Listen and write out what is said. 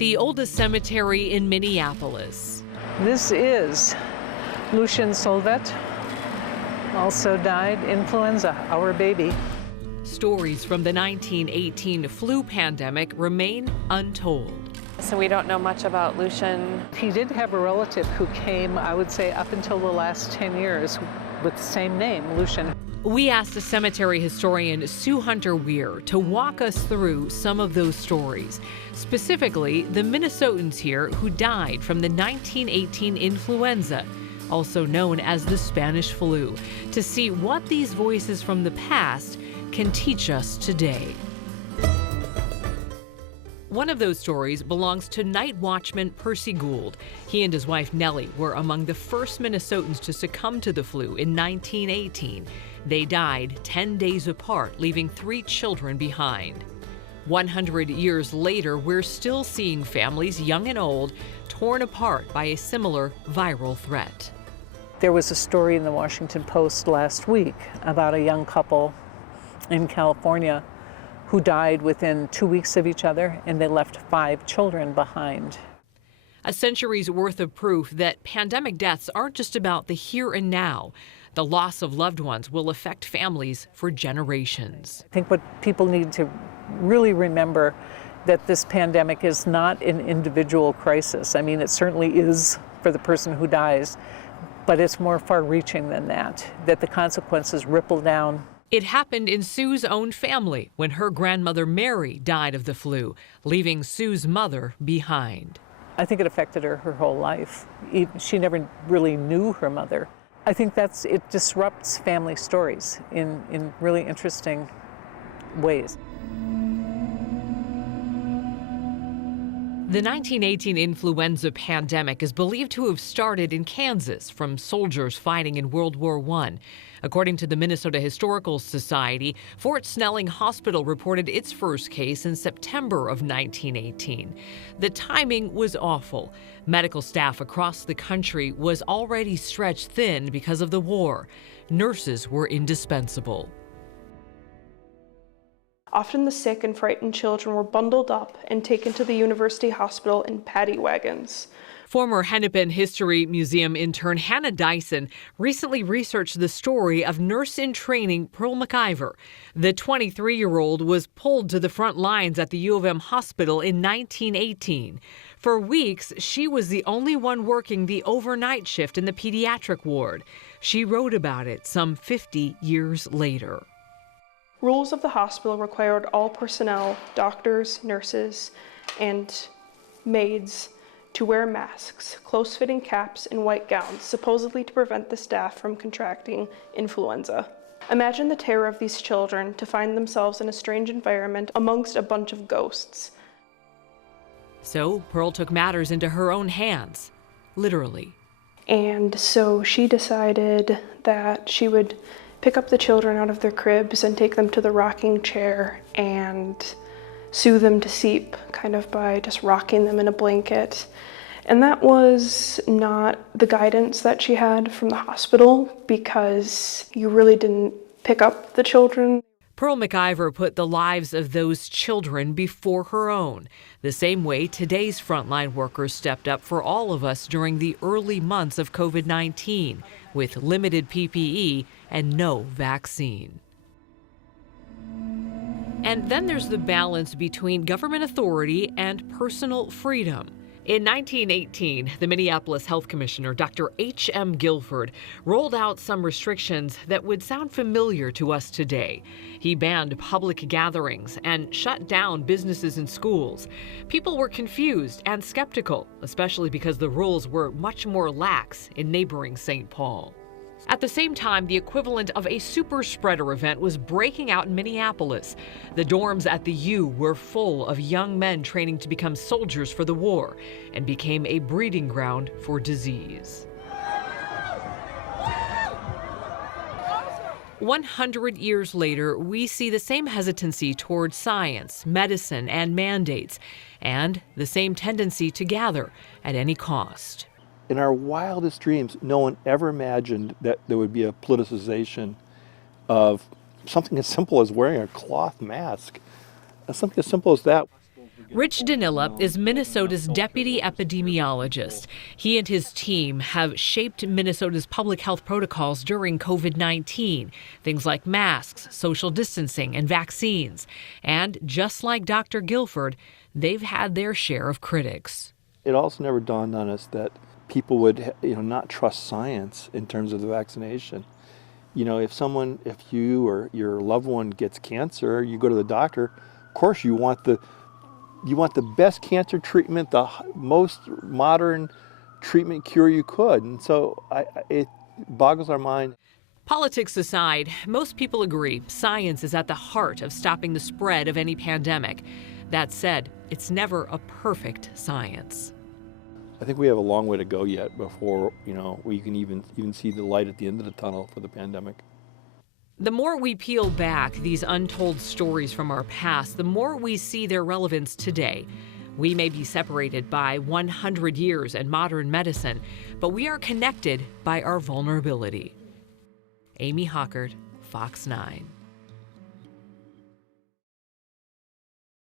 the oldest cemetery in Minneapolis. This is Lucien Solvet, also died, influenza, our baby. Stories from the 1918 flu pandemic remain untold. So we don't know much about Lucien. He did have a relative who came, I would say, up until the last 10 years with the same name, Lucien. We asked the cemetery historian Sue Hunter-Weir to walk us through some of those stories, specifically the Minnesotans here who died from the 1918 influenza, also known as the Spanish flu, to see what these voices from the past can teach us today. One of those stories belongs to night watchman Percy Gould. He and his wife Nellie were among the first Minnesotans to succumb to the flu in 1918. They died 10 days apart, leaving 3 children behind. 100 years later, we're still seeing families, young and old, torn apart by a similar viral threat. There was a story in the Washington Post last week about a young couple in California who died within 2 weeks of each other, and they left 5 children behind. A century's worth of proof that pandemic deaths aren't just about the here and now. The loss of loved ones will affect families for generations. I think what people need to really remember that this pandemic is not an individual crisis. I mean, it certainly is for the person who dies, but it's more far-reaching than that the consequences ripple down. It happened in Sue's own family when her grandmother Mary died of the flu, leaving Sue's mother behind. I think it affected her whole life. She never really knew her mother. I think it disrupts family stories in really interesting ways. The 1918 influenza pandemic is believed to have started in Kansas from soldiers fighting in World War I. According to the Minnesota Historical Society, Fort Snelling Hospital reported its first case in September of 1918. The timing was awful. Medical staff across the country was already stretched thin because of the war. Nurses were indispensable. Often the sick and frightened children were bundled up and taken to the university hospital in paddy wagons. Former Hennepin History Museum intern Hannah Dyson recently researched the story of nurse-in-training Pearl McIver. The 23-year-old was pulled to the front lines at the U of M hospital in 1918. For weeks, she was the only one working the overnight shift in the pediatric ward. She wrote about it some 50 years later. Rules of the hospital required all personnel, doctors, nurses, and maids, to wear masks, close-fitting caps, and white gowns, supposedly to prevent the staff from contracting influenza. Imagine the terror of these children to find themselves in a strange environment amongst a bunch of ghosts. So Pearl took matters into her own hands, literally. And so she decided that she would pick up the children out of their cribs and take them to the rocking chair and soothe them to sleep, kind of by just rocking them in a blanket. And that was not the guidance that she had from the hospital, because you really didn't pick up the children. Pearl McIver put the lives of those children before her own, the same way today's frontline workers stepped up for all of us during the early months of COVID-19, with limited PPE and no vaccine. And then there's the balance between government authority and personal freedom. In 1918, the Minneapolis Health Commissioner, Dr. H.M. Guilford, rolled out some restrictions that would sound familiar to us today. He banned public gatherings and shut down businesses and schools. People were confused and skeptical, especially because the rules were much more lax in neighboring St. Paul. At the same time, the equivalent of a super spreader event was breaking out in Minneapolis. The dorms at the U were full of young men training to become soldiers for the war and became a breeding ground for disease. 100 years later, we see the same hesitancy toward science, medicine, and mandates, and the same tendency to gather at any cost. In our wildest dreams, no one ever imagined that there would be a politicization of something as simple as wearing a cloth mask. Something as simple as that. Rich Danila is Minnesota's deputy epidemiologist. He and his team have shaped Minnesota's public health protocols during COVID-19, things like masks, social distancing, and vaccines. And just like Dr. Guilford, they've had their share of critics. It also never dawned on us that people would, not trust science in terms of the vaccination. If you or your loved one gets cancer, you go to the doctor, of course you want the best cancer treatment, the most modern treatment cure you could. And so it boggles our mind. Politics aside, most people agree science is at the heart of stopping the spread of any pandemic. That said, it's never a perfect science. I think we have a long way to go yet before, we can even see the light at the end of the tunnel for the pandemic. The more we peel back these untold stories from our past, the more we see their relevance today. We may be separated by 100 years in modern medicine, but we are connected by our vulnerability. Amy Hockert, Fox 9.